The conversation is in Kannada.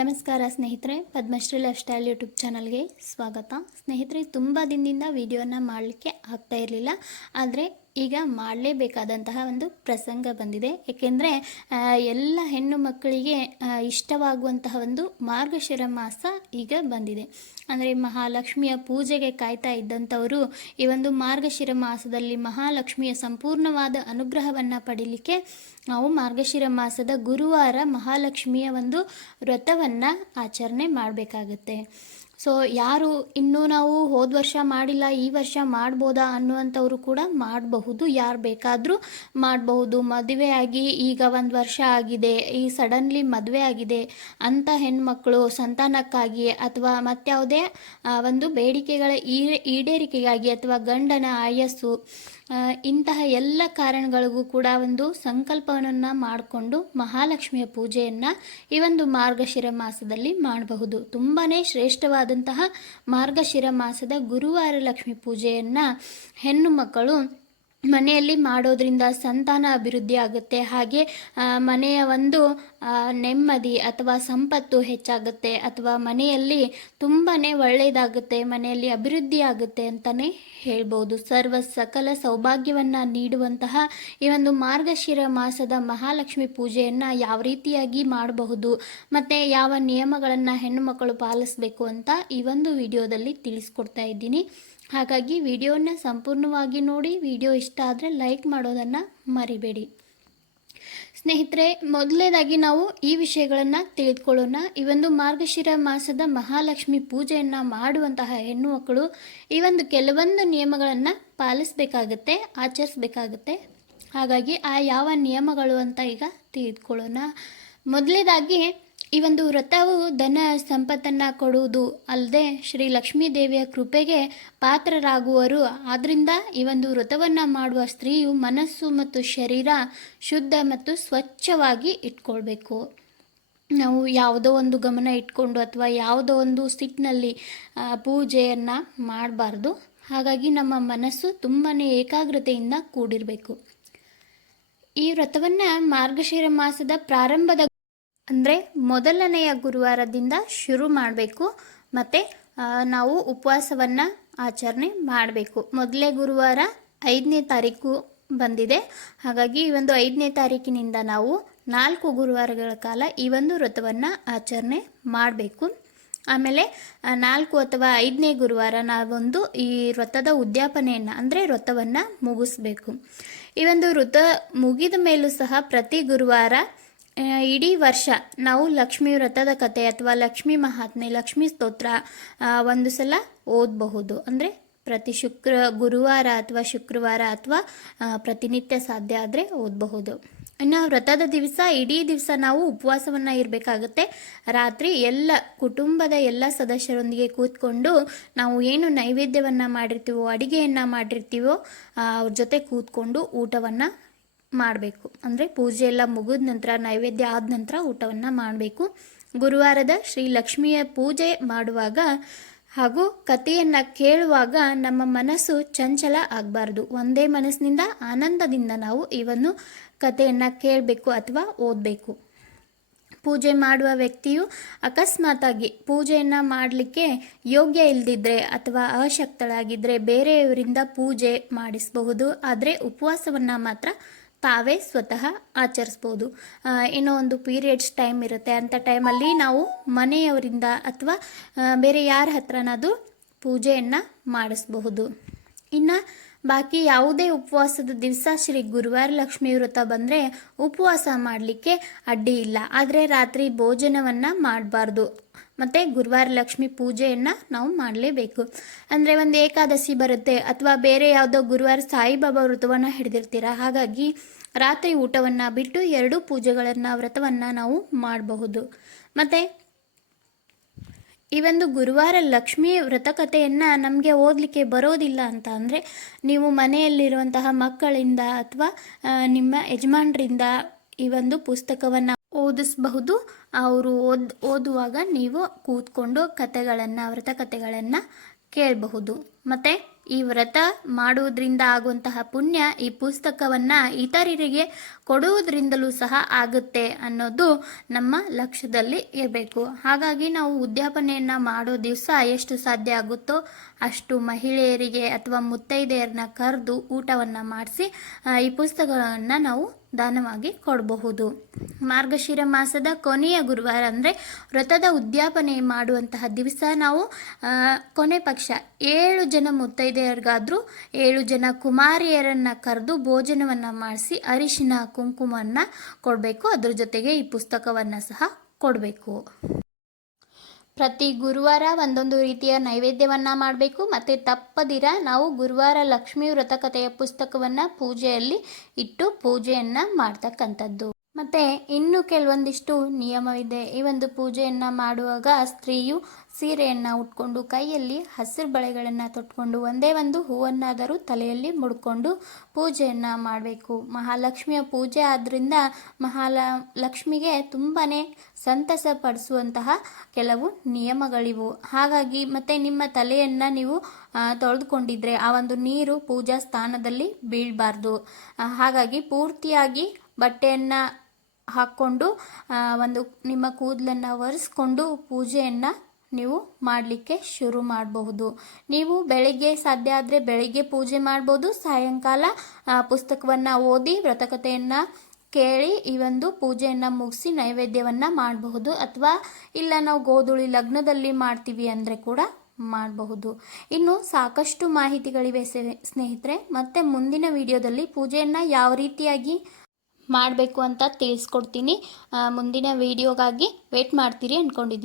ನಮಸ್ಕಾರ ಸ್ನೇಹಿತರೆ, ಪದ್ಮಶ್ರೀ ಲೈಫ್ ಸ್ಟೈಲ್ ಯೂಟ್ಯೂಬ್ ಚಾನಲ್ಗೆ ಸ್ವಾಗತ. ಸ್ನೇಹಿತರೆ, ತುಂಬ ದಿನದಿಂದ ವಿಡಿಯೋನ ಮಾಡಲಿಕ್ಕೆ ಆಗ್ತಾ ಇರಲಿಲ್ಲ. ಆದರೆ ಈಗ ಮಾಡಲೇಬೇಕಾದಂತಹ ಒಂದು ಪ್ರಸಂಗ ಬಂದಿದೆ. ಏಕೆಂದರೆ ಎಲ್ಲ ಹೆಣ್ಣು ಮಕ್ಕಳಿಗೆ ಇಷ್ಟವಾಗುವಂತಹ ಒಂದು ಮಾರ್ಗಶಿರ ಮಾಸ ಈಗ ಬಂದಿದೆ. ಅಂದರೆ ಮಹಾಲಕ್ಷ್ಮಿಯ ಪೂಜೆಗೆ ಕಾಯ್ತಾ ಇದ್ದಂಥವರು ಈ ಒಂದು ಮಾರ್ಗಶಿರ ಮಾಸದಲ್ಲಿ ಮಹಾಲಕ್ಷ್ಮಿಯ ಸಂಪೂರ್ಣವಾದ ಅನುಗ್ರಹವನ್ನು ಪಡೀಲಿಕ್ಕೆ ನಾವು ಮಾರ್ಗಶಿರ ಮಾಸದ ಗುರುವಾರ ಮಹಾಲಕ್ಷ್ಮಿಯ ಒಂದು ವ್ರತವನ್ನು ಆಚರಣೆ ಮಾಡಬೇಕಾಗತ್ತೆ. ಸೊ ಯಾರು ಇನ್ನೂ ನಾವು ಹೋದ ವರ್ಷ ಮಾಡಿಲ್ಲ, ಈ ವರ್ಷ ಮಾಡ್ಬೋದಾ ಅನ್ನುವಂಥವ್ರು ಕೂಡ ಮಾಡಬಹುದು. ಯಾರು ಬೇಕಾದರೂ ಮಾಡಬಹುದು. ಮದುವೆ ಆಗಿ ಈಗ ಒಂದು ವರ್ಷ ಆಗಿದೆ, ಈ ಸಡನ್ಲಿ ಮದುವೆ ಆಗಿದೆ ಅಂಥ ಹೆಣ್ಮಕ್ಳು ಸಂತಾನಕ್ಕಾಗಿ ಅಥವಾ ಮತ್ತಾವುದೇ ಒಂದು ಬೇಡಿಕೆಗಳ ಈ, ಈಡೇರಿಕೆಗಾಗಿ ಅಥವಾ ಗಂಡನ ಆಯಸ್ಸು ಇಂತಹ ಎಲ್ಲ ಕಾರಣಗಳಿಗೂ ಕೂಡ ಒಂದು ಸಂಕಲ್ಪವನ್ನು ಮಾಡಿಕೊಂಡು ಮಹಾಲಕ್ಷ್ಮಿಯ ಪೂಜೆಯನ್ನು ಈ ಒಂದು ಮಾರ್ಗಶಿರ ಮಾಸದಲ್ಲಿ ಮಾಡಬಹುದು. ತುಂಬಾ ಶ್ರೇಷ್ಠವಾದಂತಹ ಮಾರ್ಗಶಿರ ಮಾಸದ ಗುರುವಾರ ಲಕ್ಷ್ಮಿ ಪೂಜೆಯನ್ನು ಹೆಣ್ಣು ಮಕ್ಕಳು ಮನೆಯಲ್ಲಿ ಮಾಡೋದ್ರಿಂದ ಸಂತಾನ ಅಭಿವೃದ್ಧಿ ಆಗುತ್ತೆ. ಹಾಗೆ ಮನೆಯ ಒಂದು ನೆಮ್ಮದಿ ಅಥವಾ ಸಂಪತ್ತು ಹೆಚ್ಚಾಗುತ್ತೆ. ಅಥವಾ ಮನೆಯಲ್ಲಿ ತುಂಬಾ ಒಳ್ಳೆಯದಾಗುತ್ತೆ ಮನೆಯಲ್ಲಿ ಅಭಿವೃದ್ಧಿ ಆಗುತ್ತೆ ಅಂತಲೇ ಹೇಳ್ಬೋದು. ಸರ್ವ ಸಕಲ ಸೌಭಾಗ್ಯವನ್ನು ನೀಡುವಂತಹ ಈ ಒಂದು ಮಾರ್ಗಶಿರ ಮಾಸದ ಮಹಾಲಕ್ಷ್ಮಿ ಪೂಜೆಯನ್ನು ಯಾವ ರೀತಿಯಾಗಿ ಮಾಡಬಹುದು, ಮತ್ತು ಯಾವ ನಿಯಮಗಳನ್ನು ಹೆಣ್ಣು ಮಕ್ಕಳು ಪಾಲಿಸಬೇಕು ಅಂತ ಈ ಒಂದು ವಿಡಿಯೋದಲ್ಲಿ ತಿಳಿಸ್ಕೊಡ್ತಾ ಇದ್ದೀನಿ. ಹಾಗಾಗಿ ವಿಡಿಯೋನ ಸಂಪೂರ್ಣವಾಗಿ ನೋಡಿ, ವಿಡಿಯೋ ಇಷ್ಟ ಆದರೆ ಲೈಕ್ ಮಾಡೋದನ್ನು ಮರಿಬೇಡಿ. ಸ್ನೇಹಿತರೆ ಮೊದಲನೇದಾಗಿ ನಾವು ಈ ವಿಷಯಗಳನ್ನು ತಿಳಿದುಕೊಳ್ಳೋಣ ಈ ಒಂದು ಮಾರ್ಗಶಿರ ಮಾಸದ ಮಹಾಲಕ್ಷ್ಮಿ ಪೂಜೆಯನ್ನು ಮಾಡುವಂತಹ ಹೆಣ್ಣು ಮಕ್ಕಳು ಈ ಒಂದು ಕೆಲವೊಂದು ನಿಯಮಗಳನ್ನು ಪಾಲಿಸಬೇಕಾಗತ್ತೆ, ಆಚರಿಸಬೇಕಾಗತ್ತೆ. ಹಾಗಾಗಿ ಆ ಯಾವ ನಿಯಮಗಳು ಅಂತ ಈಗ ತಿಳಿದುಕೊಳ್ಳೋಣ ಮೊದಲನೇದಾಗಿ ಈ ಒಂದು ವ್ರತವು ಧನ ಸಂಪತ್ತನ್ನು ಕೊಡುವುದು ಅಲ್ಲದೆ ಶ್ರೀ ಲಕ್ಷ್ಮೀ ದೇವಿಯ ಕೃಪೆಗೆ ಪಾತ್ರರಾಗುವರು. ಆದ್ದರಿಂದ ಈ ಒಂದು ವ್ರತವನ್ನು ಮಾಡುವ ಸ್ತ್ರೀಯು ಮನಸ್ಸು ಮತ್ತು ಶರೀರ ಶುದ್ಧ ಮತ್ತು ಸ್ವಚ್ಛವಾಗಿ ಇಟ್ಕೊಳ್ಬೇಕು. ನಾವು ಯಾವುದೋ ಒಂದು ಗಮನ ಇಟ್ಕೊಂಡು ಅಥವಾ ಯಾವುದೋ ಒಂದು ಸಿಟ್ಟಿನಲ್ಲಿ ಪೂಜೆಯನ್ನು ಮಾಡಬಾರ್ದು. ಹಾಗಾಗಿ ನಮ್ಮ ಮನಸ್ಸು ತುಂಬಾ ಏಕಾಗ್ರತೆಯಿಂದ ಕೂಡಿರಬೇಕು. ಈ ವ್ರತವನ್ನು ಮಾರ್ಗಶಿರ ಮಾಸದ ಪ್ರಾರಂಭದ ಅಂದರೆ ಮೊದಲನೆಯ ಗುರುವಾರದಿಂದ ಶುರು ಮಾಡಬೇಕು ಮತ್ತು ನಾವು ಉಪವಾಸವನ್ನು ಆಚರಣೆ ಮಾಡಬೇಕು. ಮೊದಲೇ ಗುರುವಾರ ಐದನೇ ತಾರೀಕು ಬಂದಿದೆ. ಹಾಗಾಗಿ ಈ ಒಂದು ಐದನೇ ತಾರೀಕಿನಿಂದ ನಾವು ನಾಲ್ಕು ಗುರುವಾರಗಳ ಕಾಲ ಈ ಒಂದು ವ್ರತವನ್ನು ಆಚರಣೆ ಮಾಡಬೇಕು. ಆಮೇಲೆ ನಾಲ್ಕು ಅಥವಾ ಐದನೇ ಗುರುವಾರ ನಾವೊಂದು ಈ ವ್ರತದ ಉದ್ಯಾಪನೆಯನ್ನು, ಅಂದರೆ ವ್ರತವನ್ನು ಮುಗಿಸ್ಬೇಕು. ಈ ಒಂದು ವ್ರತ ಮುಗಿದ ಮೇಲೂ ಸಹ ಪ್ರತಿ ಗುರುವಾರ ಇಡೀ ವರ್ಷ ನಾವು ಲಕ್ಷ್ಮೀ ವ್ರತದ ಕತೆ ಅಥವಾ ಲಕ್ಷ್ಮೀ ಮಹಾತ್ಮೆ, ಲಕ್ಷ್ಮೀ ಸ್ತೋತ್ರ ಒಂದು ಸಲ ಓದಬಹುದು. ಅಂದರೆ ಪ್ರತಿ ಶುಕ್ರ, ಗುರುವಾರ ಅಥವಾ ಶುಕ್ರವಾರ ಅಥವಾ ಪ್ರತಿನಿತ್ಯ ಸಾಧ್ಯ ಆದರೆ ಓದಬಹುದು. ಇನ್ನು ವ್ರತದ ದಿವಸ, ಇಡೀ ದಿವಸ ನಾವು ಉಪವಾಸವನ್ನು ಇರಬೇಕಾಗುತ್ತೆ. ರಾತ್ರಿ ಎಲ್ಲ ಕುಟುಂಬದ ಎಲ್ಲ ಸದಸ್ಯರೊಂದಿಗೆ ಕೂತ್ಕೊಂಡು ನಾವು ಏನು ನೈವೇದ್ಯವನ್ನು ಮಾಡಿರ್ತೀವೋ, ಅಡಿಗೆಯನ್ನು ಮಾಡಿರ್ತೀವೋ ಅವ್ರ ಜೊತೆ ಕೂತ್ಕೊಂಡು ಊಟವನ್ನು ಮಾಡಬೇಕು. ಅಂದರೆ ಪೂಜೆ ಎಲ್ಲ ಮುಗಿದ ನಂತರ, ನೈವೇದ್ಯ ಆದ ನಂತರ ಊಟವನ್ನು ಮಾಡಬೇಕು. ಗುರುವಾರದ ಶ್ರೀ ಲಕ್ಷ್ಮಿಯ ಪೂಜೆ ಮಾಡುವಾಗ ಹಾಗೂ ಕಥೆಯನ್ನು ಕೇಳುವಾಗ ನಮ್ಮ ಮನಸ್ಸು ಚಂಚಲ ಆಗಬಾರ್ದು. ಒಂದೇ ಮನಸ್ಸಿನಿಂದ ಆನಂದದಿಂದ ನಾವು ಇವನ್ನು ಕಥೆಯನ್ನು ಕೇಳಬೇಕು ಅಥವಾ ಓದಬೇಕು. ಪೂಜೆ ಮಾಡುವ ವ್ಯಕ್ತಿಯು ಅಕಸ್ಮಾತಾಗಿ ಪೂಜೆಯನ್ನು ಮಾಡಲಿಕ್ಕೆ ಯೋಗ್ಯ ಇಲ್ಲದಿದ್ದರೆ ಅಥವಾ ಅಶಕ್ತಳಾಗಿದ್ದರೆ ಬೇರೆಯವರಿಂದ ಪೂಜೆ ಮಾಡಿಸಬಹುದು. ಆದರೆ ಉಪವಾಸವನ್ನು ಮಾತ್ರ ತಾವೇ ಸ್ವತಃ ಆಚರಿಸ್ಬೋದು. ಏನೋ ಒಂದು ಪೀರಿಯಡ್ಸ್ ಟೈಮ್ ಇರುತ್ತೆ. ಅಂಥ ಟೈಮಲ್ಲಿ ನಾವು ಮನೆಯವರಿಂದ ಅಥವಾ ಬೇರೆ ಯಾರ ಹತ್ರನಾದರೂ ಪೂಜೆಯನ್ನು ಮಾಡಿಸ್ಬಹುದು. ಇನ್ನು ಬಾಕಿ ಯಾವುದೇ ಉಪವಾಸದ ದಿವಸ ಶ್ರೀ ಗುರುವಾರ ಲಕ್ಷ್ಮೀ ವ್ರತ ಬಂದರೆ ಉಪವಾಸ ಮಾಡಲಿಕ್ಕೆ ಅಡ್ಡಿ ಇಲ್ಲ. ಆದರೆ ರಾತ್ರಿ ಭೋಜನವನ್ನು ಮಾಡಬಾರ್ದು. ಮತ್ತು ಗುರುವಾರ ಲಕ್ಷ್ಮಿ ಪೂಜೆಯನ್ನು ನಾವು ಮಾಡಲೇಬೇಕು. ಅಂದರೆ ಒಂದು ಏಕಾದಶಿ ಬರುತ್ತೆ ಅಥವಾ ಬೇರೆ ಯಾವುದೋ ಗುರುವಾರ ಸಾಯಿಬಾಬಾ ವ್ರತವನ್ನು ಹಿಡಿದಿರ್ತೀರ? ಹಾಗಾಗಿ ರಾತ್ರಿ ಊಟವನ್ನು ಬಿಟ್ಟು ಎರಡೂ ಪೂಜೆಗಳನ್ನು ವ್ರತವನ್ನು ನಾವು ಮಾಡಬಹುದು. ಮತ್ತು ಈ ಒಂದು ಗುರುವಾರ ಲಕ್ಷ್ಮಿ ವ್ರತಕಥೆಯನ್ನು ನಮಗೆ ಓದಲಿಕ್ಕೆ ಬರೋದಿಲ್ಲ ಅಂತ ಅಂದರೆ ನೀವು ಮನೆಯಲ್ಲಿರುವಂತಹ ಮಕ್ಕಳಿಂದ ಅಥವಾ ನಿಮ್ಮ ಯಜಮಾನರಿಂದ ಈ ಒಂದು ಪುಸ್ತಕವನ್ನು ಓದಿಸಬಹುದು. ಅವರು ಓದ್, ಓದುವಾಗ ನೀವು ಕೂತ್ಕೊಂಡು ಕಥೆಗಳನ್ನು ವ್ರತಕಥೆಗಳನ್ನು ಕೇಳಬಹುದು. ಮತ್ತು ಈ ವ್ರತ ಮಾಡುವುದರಿಂದ ಆಗುವಂತಹ ಪುಣ್ಯ ಈ ಪುಸ್ತಕವನ್ನು ಇತರರಿಗೆ ಕೊಡುವುದರಿಂದಲೂ ಸಹ ಆಗುತ್ತೆ ಅನ್ನೋದು ನಮ್ಮ ಲಕ್ಷ್ಯದಲ್ಲಿ ಇರಬೇಕು. ಹಾಗಾಗಿ ನಾವು ಉದ್ಯಾಪನೆಯನ್ನು ಮಾಡೋ ದಿವಸ ಎಷ್ಟು ಸಾಧ್ಯ ಆಗುತ್ತೋ ಅಷ್ಟು ಮಹಿಳೆಯರಿಗೆ ಅಥವಾ ಮುತ್ತೈದೆಯರನ್ನ ಕರೆದು ಊಟವನ್ನು ಮಾಡಿಸಿ ಈ ಪುಸ್ತಕಗಳನ್ನು ನಾವು ದಾನವಾಗಿ ಕೊಡಬಹುದು. ಮಾರ್ಗಶಿರ ಮಾಸದ ಕೊನೆಯ ಗುರುವಾರ ಅಂದರೆ ವ್ರತದ ಉದ್ಯಾಪನೆ ಮಾಡುವಂತಹ ದಿವಸ ನಾವು ಕೊನೆ ಪಕ್ಷ ಏಳು ಜನ ಮುತ್ತೈದೆಯರಿಗಾದರೂ ಏಳು ಜನ ಕುಮಾರಿಯರನ್ನು ಕರೆದು ಭೋಜನವನ್ನು ಮಾಡಿಸಿ ಅರಿಶಿನ ಕುಂಕುಮವನ್ನು ಕೊಡಬೇಕು. ಅದ್ರ ಜೊತೆಗೆ ಈ ಪುಸ್ತಕವನ್ನು ಸಹ ಕೊಡಬೇಕು. ಪ್ರತಿ ಗುರುವಾರ ಒಂದೊಂದು ರೀತಿಯ ನೈವೇದ್ಯವನ್ನು ಮಾಡಬೇಕು ಮತ್ತು ತಪ್ಪದಿರ ನಾವು ಗುರುವಾರ ಲಕ್ಷ್ಮೀ ವ್ರತಕಥೆಯ ಪುಸ್ತಕವನ್ನು ಪೂಜೆಯಲ್ಲಿ ಇಟ್ಟು ಪೂಜೆಯನ್ನು ಮಾಡ್ತಕ್ಕಂಥದ್ದು. ಮತ್ತು ಇನ್ನು ಕೆಲವೊಂದಿಷ್ಟು ನಿಯಮವಿದೆ. ಈ ಒಂದು ಪೂಜೆಯನ್ನು ಮಾಡುವಾಗ ಸ್ತ್ರೀಯು ಸೀರೆಯನ್ನು ಉಟ್ಕೊಂಡು ಕೈಯಲ್ಲಿ ಹಸಿರು ಬಳೆಗಳನ್ನು ತೊಟ್ಕೊಂಡು ಒಂದೇ ಒಂದು ಹೂವನ್ನಾದರೂ ತಲೆಯಲ್ಲಿ ಮುಡ್ಕೊಂಡು ಪೂಜೆಯನ್ನು ಮಾಡಬೇಕು. ಮಹಾಲಕ್ಷ್ಮಿಯ ಪೂಜೆ ಆದ್ದರಿಂದ ಮಹಾಲ ಲಕ್ಷ್ಮಿಗೆ ತುಂಬಾ ಸಂತಸ ಪಡಿಸುವಂತಹ ಕೆಲವು ನಿಯಮಗಳಿವು. ಹಾಗಾಗಿ ಮತ್ತು ನಿಮ್ಮ ತಲೆಯನ್ನು ನೀವು ತೊಳೆದುಕೊಂಡಿದ್ರೆ ಆ ಒಂದು ನೀರು ಪೂಜಾ ಸ್ಥಾನದಲ್ಲಿ ಬೀಳಬಾರ್ದು. ಹಾಗಾಗಿ ಪೂರ್ತಿಯಾಗಿ ಬಟ್ಟೆಯನ್ನು ಹಾಕ್ಕೊಂಡು ಒಂದು ನಿಮ್ಮ ಕೂದಲನ್ನು ಒರೆಸ್ಕೊಂಡು ಪೂಜೆಯನ್ನು ನೀವು ಮಾಡಲಿಕ್ಕೆ ಶುರು ಮಾಡಬಹುದು. ನೀವು ಬೆಳಿಗ್ಗೆ ಸಾಧ್ಯ ಆದರೆ ಬೆಳಿಗ್ಗೆ ಪೂಜೆ ಮಾಡ್ಬೋದು, ಸಾಯಂಕಾಲ ಪುಸ್ತಕವನ್ನು ಓದಿ ವ್ರತಕಥೆಯನ್ನು ಕೇಳಿ ಈ ಒಂದು ಪೂಜೆಯನ್ನು ಮುಗಿಸಿ ನೈವೇದ್ಯವನ್ನು ಮಾಡಬಹುದು ಅಥವಾ ಇಲ್ಲ ನಾವು ಗೋಧುಳಿ ಲಗ್ನದಲ್ಲಿ ಮಾಡ್ತೀವಿ ಅಂದರೆ ಕೂಡ ಮಾಡಬಹುದು. ಇನ್ನು ಸಾಕಷ್ಟು ಮಾಹಿತಿಗಳಿವೆ ಸ್ನೇಹಿತರೆ, ಮತ್ತೆ ಮುಂದಿನ ವಿಡಿಯೋದಲ್ಲಿ ಪೂಜೆಯನ್ನು ಯಾವ ರೀತಿಯಾಗಿ ಮಾಡಬೇಕು ಅಂತ ತಿಳಿಸ್ಕೊಡ್ತೀನಿ. ಮುಂದಿನ ವಿಡಿಯೋಗಾಗಿ ವೇಟ್ ಮಾಡ್ತೀರಿ ಅಂದ್ಕೊಂಡಿದ್ದೀನಿ